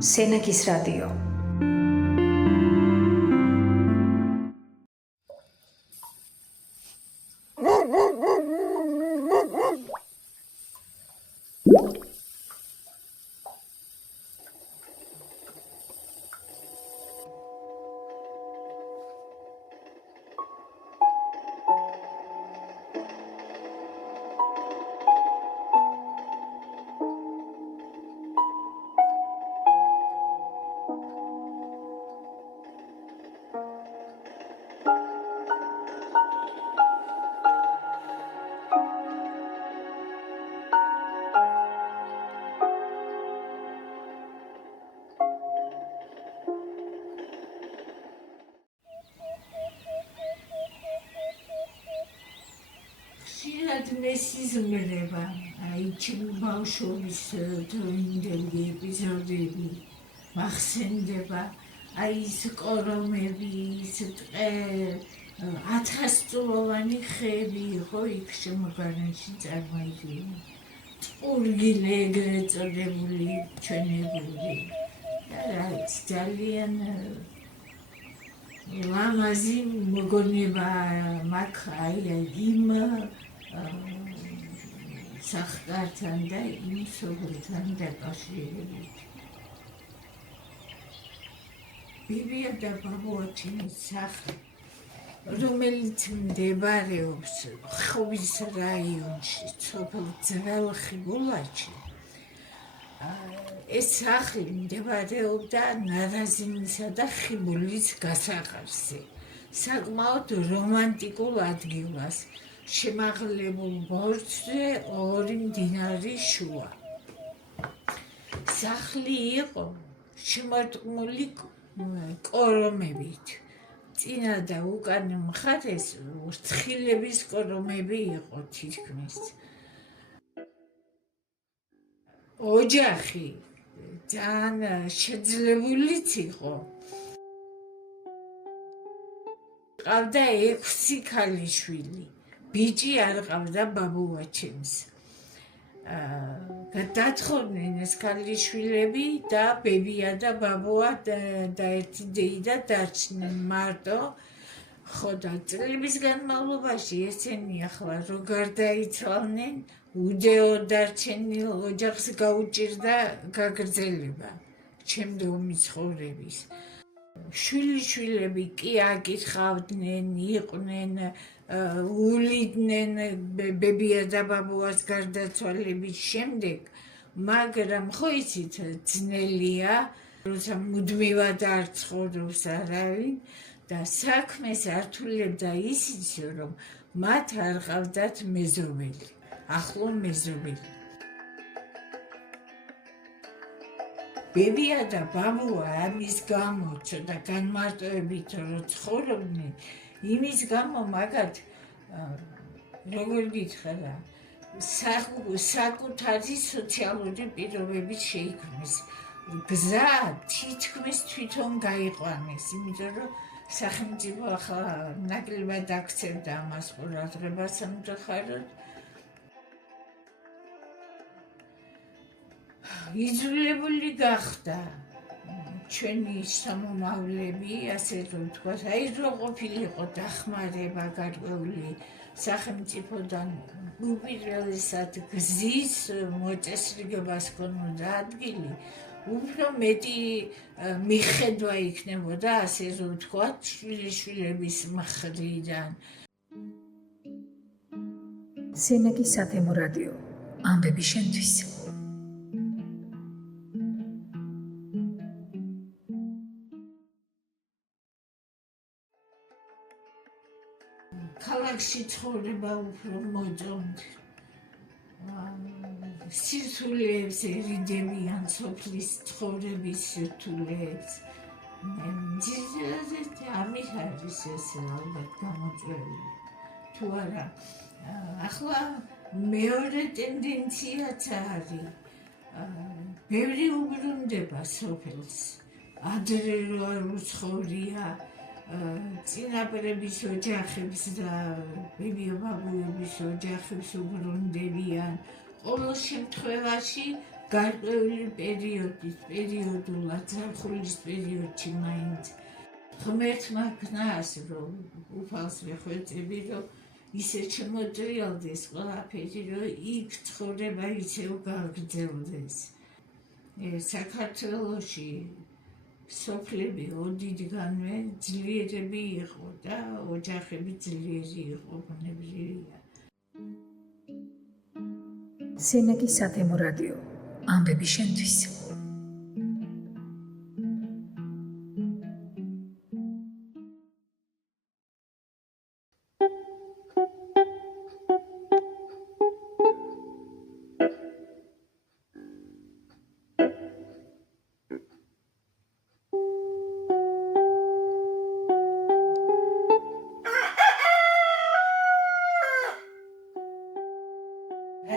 სენაკის რადიო. მესიზმრება, ჩემი ბავშვობის დროინდელი ეპიზოდები მახსენდება, ის კორომები, ის ტყე, 1000-წლოვანი ხეები იყო იქ შემოგარენში წარმოიდგინე. ტყურგილი ეგრეთ წოდებული ჩვენებული. რაც ძალიან ლამაზი მოგონება მაქვს იმ სახკართან და იმ სოფელთან დაკავშირებით. ბებია და ბაბუაჩემის სახლი, რომელიც მდებარეობს ხობის რაიონში, სოფელ ძველხიბულაში, ეს სახლი მდებარეობდა ნარაზინისა და ხიბულის გასაყარზე, საკმაოდ რომანტიკულ ადგილას, შემაღლებულ ბორცვზე ორი მდინარის შუა. სახლი იყო შემორტყმული კორომებით. წინა და უკანა მხარეს რცხილების კორომები იყო თითქმის. ოჯახი ძალიან შეძლებულიც იყო. ყავდა 6 ქალიშვილი. ბიჭი არ ყავდა ბაბუაჩემს. გადათხოდნენ ეს ქალიშვილები და ბებია და ბაბუა და ერთი დეიდა დარჩნენ მარტო. ხო და წლების განმავლობაში ესენი ახლა რო გარდაიცვალნენ, უდეო დარჩენილ ოჯახს გაუჭირდა გაგრძელება შემდგომი ცხოვრების. შვილიშვილები კი აკითხავდნენ, იყვნენ, უვლიდნენ ბებია და ბაბუას გარდაცვალების შემდეგ, მაგრამ ხო იცით ძნელია, როცა მუდმივად არ ცხოვრობს არავინ და საქმეს ართულებდა ისიც, რომ მათ არ ყავდათ მეზობელი, ახლო მეზობელი. ბებია და ბაბუა ამის გამო ცოტა განმარტოებით რო ცხოვრობდნენ, იმის გამო მაგათ როგორ გითხრა რა საკუთარი სოციალური პირობები შეიქმნეს. გზა თითქმის თვითონ გაიყვანეს, იმიტომ რომ სახელმწიფო ახლა ნაკლებად აქცევდა ამას ყურადღებას სამწუხაროდ. იძულებული გახდა ჩვენი სამომავლები, ასე რომ ვთქვათ, რო ყოფილიყო დახმარება გარკვეული სახელმწიფოდან, უპირველესად გზის მოწესრიგებას ჰქონოდა ადგილი, უფრო მეტი მიხედვა იქნებოდა, ასე რომ ვთქვათ, შვილიშვილების მხრიდან. სენაკის სათემო რადიო. ამბები შენთვის. ქალაქში ცხოვრება უფრო მოწონთ. სირთულეებს ერიდებიან სოფლის ცხოვრების სირთულეებს. ძირითადად ამით არის ეს ალბათ გამოწვეული. თუ არა, ახლა მეორე ტენდენციაც არის. ბევრი უბრუნდება სოფელს. ადრე რო არ უცხოვრია, წინაპრების ოჯახებს და ბებია-ბაბუების ოჯახებს უბრუნდებიან. ყოველ შემთხვევაში გარკვეული პერიოდულად ზაფხულის პერიოდში მაინც ღმერთმა ქნას რომ უფალს ვეხვეწები რომ ისე შემოწიალდეს ყველაფერი რომ იქ ცხოვრება ისევ გაგრძელდეს საქართველოში სოფლები ოდითგანვე ძლიერები იყო და ოჯახები ძლიერი იყო ბუნებრივია სენაკის სათემო რადიო ამბები შენთვის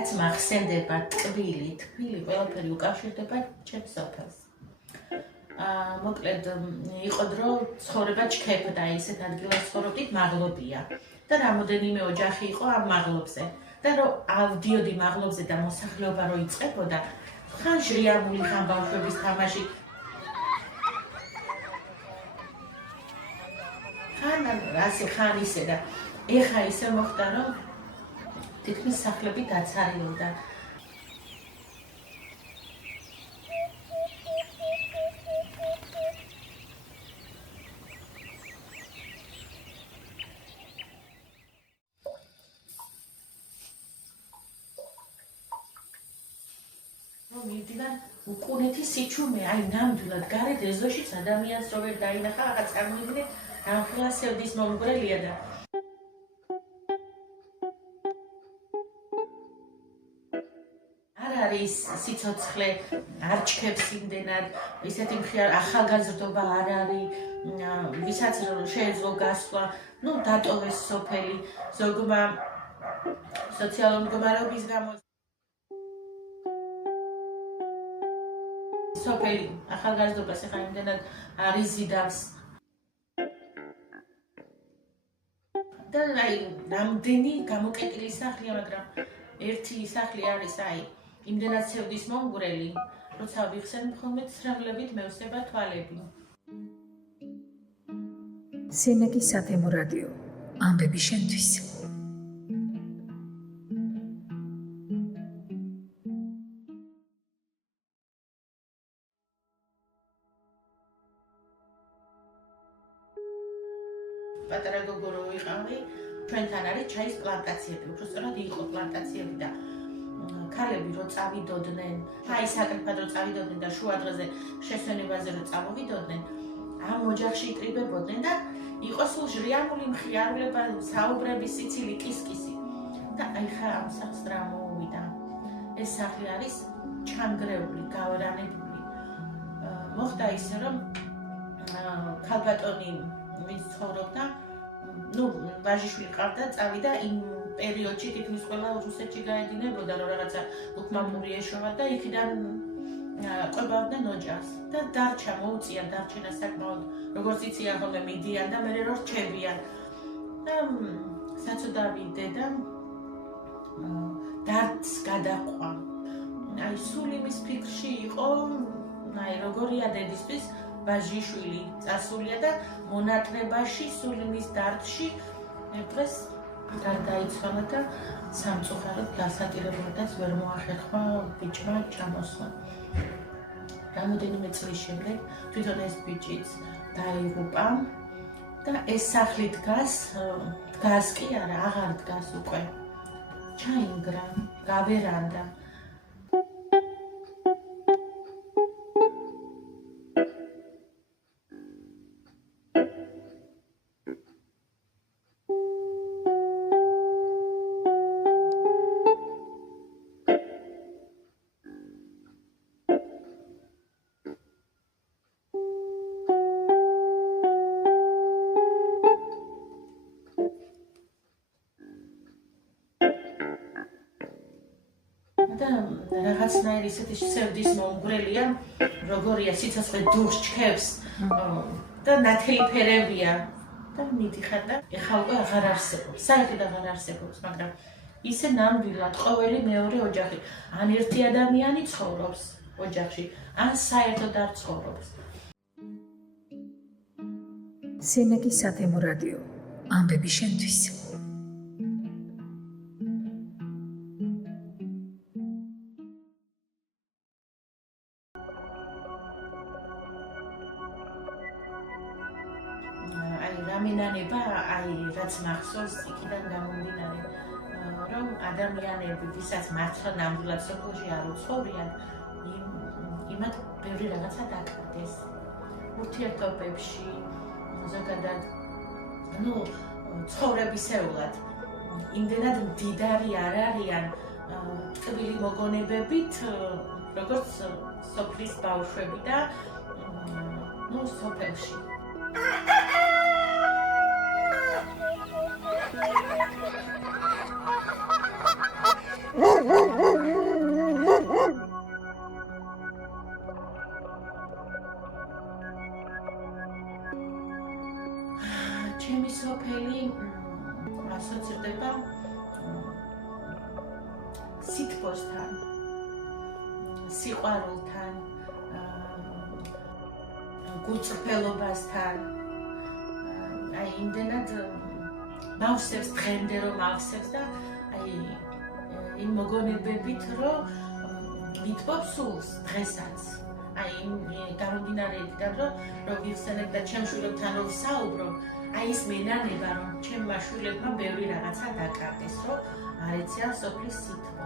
რაც მახსენდება თბილი ყველაფერი უკავშირდება ჩემს სოფელს. მოკლედ იყო დრო ცხოვრება ჩქეფდა ისეთ ადგილას ცხოვრობდით მაღლობია და რამოდენიმე ოჯახი იყო ამ მაღლობზე და რომ ავდიოდი მაღლობზე და მოსახლეობა რო იწყებოდა ხან ჟრიამული ხან ბავშვების თამაში ხან ისე და ეხა ისე მოხდა რომ თითქმის სახლები დაცარიელდა. რომ მივდივარ უკუნეთი სიჩუმე, აი ნამდვილად გარეთ ეზოშიც ადამიანს რო ვერ დაინახა, რაღაც წარმოიდგინე, ამხელა სევდის მომგვრელია და არის სიცოცხლე არ ჩქეფს იმდენად, ისეთი მხიარ ახალგაზრდობა არ არის, ვისაც შეეძლო გასვლა, დატოვეს სოფელი, ზოგმა სოციალური მდგომარეობის გამო სოფელი ახალგაზრდობას ეხლა იმდენად არ იზიდავს. და აი რამდენი გამოკეტილი სახლია, მაგრამ ერთი სახლი არის აი იმდენად სევდის მომგვრელი, როცა ვიხსენ ხოლმე ცრემლებით მევსება თვალები. სენაკის სათემო რადიო ამბები შენთვის პატარა გოგო რო ვიყავი, ჩვენთან არის ჩაის პლანტაციები, უბრალოდ იყო პლანტაციები და ქალები რო წავიდოდნენ, აი საკრიფად რო წავიდოდნენ და შუა დღეზე შესვენებაზე რო წავიდოდნენ, ამ ოჯახში იკრიბებოდნენ და იყო სულ ჟრიამული მხიარულება, საუბრები, სიცილი, კისკისი. და აი ხა ამ სახლს რა მოუვიდა. ეს სახლი არის ჩანგრეული, გავერანებული. მოხდა ისე რომ ქალბატონი ვინც ცხოვრობდა, ვაჟიშვილი ყავდა, წავიდა იმ პერიოდში თითქმის ყველა რუსეთში გაედინებოდა, რომ რაღაცა უკმამური ეშოვა და იქიდან ყვებავდნენ ოჯახს და მოუწია დარჩენა საკმაოდ, როგორც იციან ხოლმე მიდიან და მერე რო რჩებიან. და საცოდავი დედა დარდს გადაყვა. აი სულ იმის ფიქრში იყო, აი როგორია დედისთვის ვაჟიშვილი წასულია და მონატრებაში სულ იმის დარდში დღეს გარდაიცვალა და სამწუხაროდ დასატირებულადაც ვერ მოახერხვა ბიჭმა ჩამოსვლა. რამოდენიმე წლის შემდეგ თვითონ ეს ბიჭიც დაიღუპა და ეს სახლი დგას კი არა, აღარ დგას უკვე. ჩაინგრა, გავერანდა. და რაღაცნაირი ისეთი სევდის მომგვრელია, როგორია სიცოცხლე დუღს ჩქევს და ნათელი ფერებია და მიდიხარ და ეხლა უკვე აღარ არსებობს, საერთოდ აღარ არსებობს, მაგრამ ისე ნამდვილად ყოველი მეორე ოჯახი ან ერთი ადამიანი ცხოვრობს ოჯახში, ან საერთოდ არ ცხოვრობს. სენაკის საფემო რადიო ამბები შენთვის. რამენანება, რაც მახსოვს იქიდან გამომდინარე, რომ ადამიანები, ვისაც მართლა ნამდვილად სოფელში არ უცხოვრიან, იმათ ბევრი რაღაცა დაკარგეს. ურთიერთობებში, ზოგადად, ცხოვრებისეულად, იმდენად მდიდარი არ არიან ტკბილი მოგონებებით, როგორც სოფლის ბავშვები და სოფელში. ჩემი სოფელი ასოცირდება სითბოსთან, სიყვარულთან, გულწრფელობასთან. იმდენად მავსებს დღემდე რომ მავსებს და იმ მოგონებებით რომ ვითბობ სულს დღესაც. გამომდინარე იქიდან რომ ვიხსენებ და ჩემ შვილებთან რომ ვსაუბრობ, ის მენანება რომ ჩემმა შვილებმა ბევრი რაღაცა დაკარგეს, რომ არ ეცია სოფლის სითბო.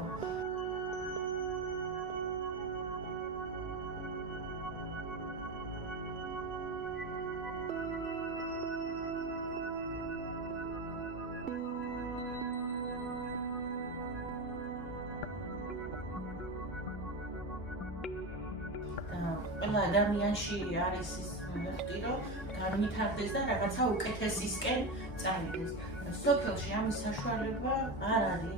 ყველა ადამიანში არის ის მოხდი, რომ განვითარდეს და რაღაცა უკეთესისკენ წავიდეს. სოფელში ამის საშუალება არ არის.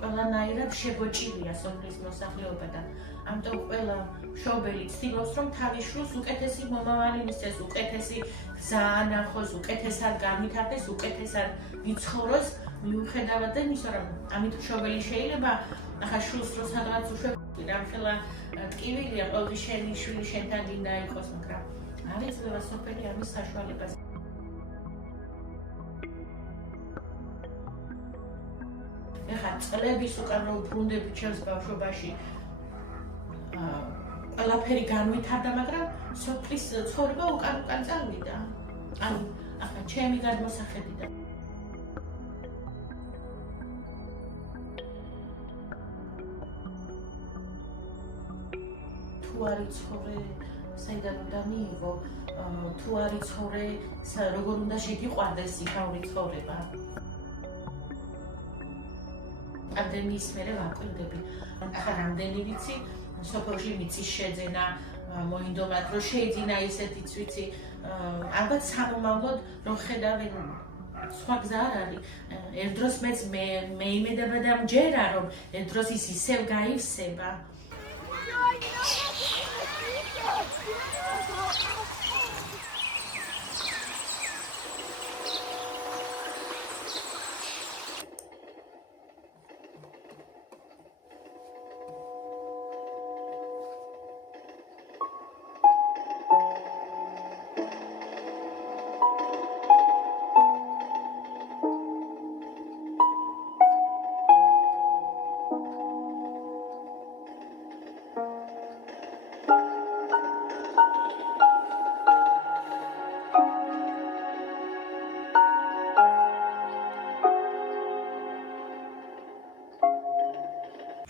ყველანაირად შეგოჭირია სოფლის მოსახლეობა და ამიტომ ყველა მშობელი ცდილობს, რომ თავის შვილს უკეთესი მომავალი მისცეს, უკეთესი გზა ანახოს, უკეთესად განვითარდეს, უკეთესად ვიცხოვროს, მიუხედავად იმისა, რომ ამით მშობელი შეიძლება ახლა შვილს რო სადღაც უშვებდი, რამხელა ტკივილია, ყოველთვის შენი შვილი შენთან გინდა იყოს, მაგრამ არ იძლევა სოფელი ამის საშუალებას. ეხლა წლების უკან რო ვბრუნდები ჩემს ბავშვობაში, ყველაფერი განვითარდა, მაგრამ სოფლის ცხოვრება უკან წავიდა. ანუ ახლა ჩემი გადმოსახედიდან თუ არ იცხოვრე, საიდან უნდა მიიღო, თუ არ იცხოვრე, როგორ უნდა შეგიყვარდეს იქაური ცხოვრება. პანდემიის მერე ვაკვირდები. ახლა რამდენი ვიცი, სოფელში მიწის შეძენა მოინდომათ, რომ შეიძინა ისეთიც ვიცი, ალბათ სამომავლოდ რომ ხედავენ სხვა გზა არ არის. ერთდროს მეც მეიმედება და მჯერა, რომ ერთდროს ის ისევ გაივსება.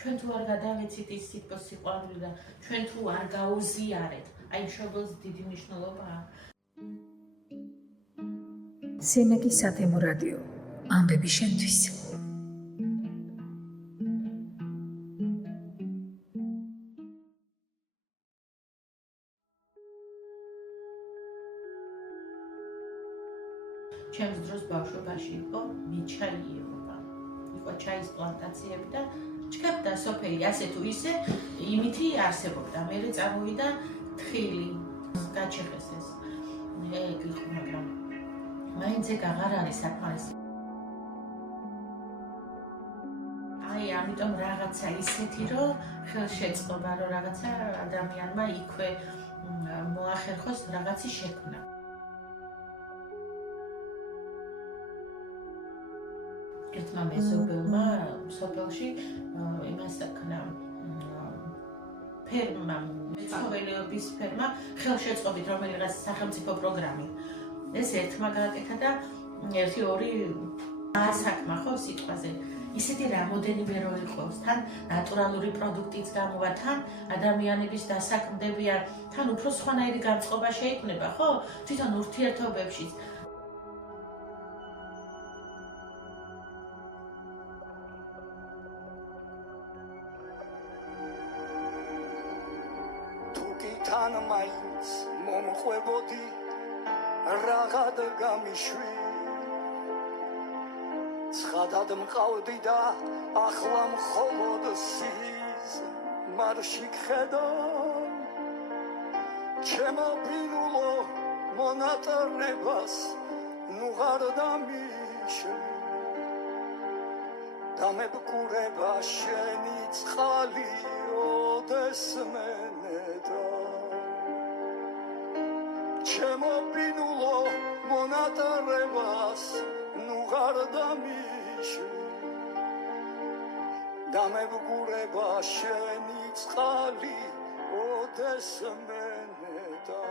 ჩვენ თუ არ გადავეცით ის სიტყვის სიყვარული და ჩვენ თუ არ გაუზიარეთ, მშობელს დიდი მნიშვნელობაა. სენაკის საფემო რადიო ამბები შენთვის. ჩემს დროს ბავშვობაში იყო მეჩაიეობა. იყო ჩაის პლანტაციები და ჩქეფდა სოფელი ასე თუ ისე იმითი არსებობდა. მერე წამოვიდა თხილი, გაჩეხეს ეს. მაგრამ მაინც ეგ აღარ არის საკმარისი. ამიტომ რაღაცა ისეთი, რომ ხელშეწყობა, რომ რაღაცა ადამიანმა იქვე მოახერხოს რაღაცის შექმნა. ერთმა მეზობელმა სოფელში იმას აკნა ფერმა, მეცხოველეობის ფერმა ხელშეწყობით რომელიღაც სახელმწიფო პროგრამით. ეს ერთმა გააკეთა და ერთი ორი საქმე ხო სიტყვაზე. ისეთი რამოდენიმე რო იყოს, თან ნატურალური პროდუქტიც გამოვა, თან ადამიანების დასაქმდებიან, თან უფრო სხვანაირი განწყობა შეიქმნება, ხო? თვითონ ურთიერთობებშიც. თან მაინც მომყვებოდი რაღად გამიშვი ცხადად მყავდი და ახლა მხოლოდ სიზ მარში ხედავ ჩემო ბინულო მონატრებას ნუ ღარ დამიშვი დამებკურება შენი წყალი ოდეს მენედა ჩემო ბინულო მონატრებას ნუ ღარ დამიშვი დამებკურება შენი წყალი ოდეს მენედა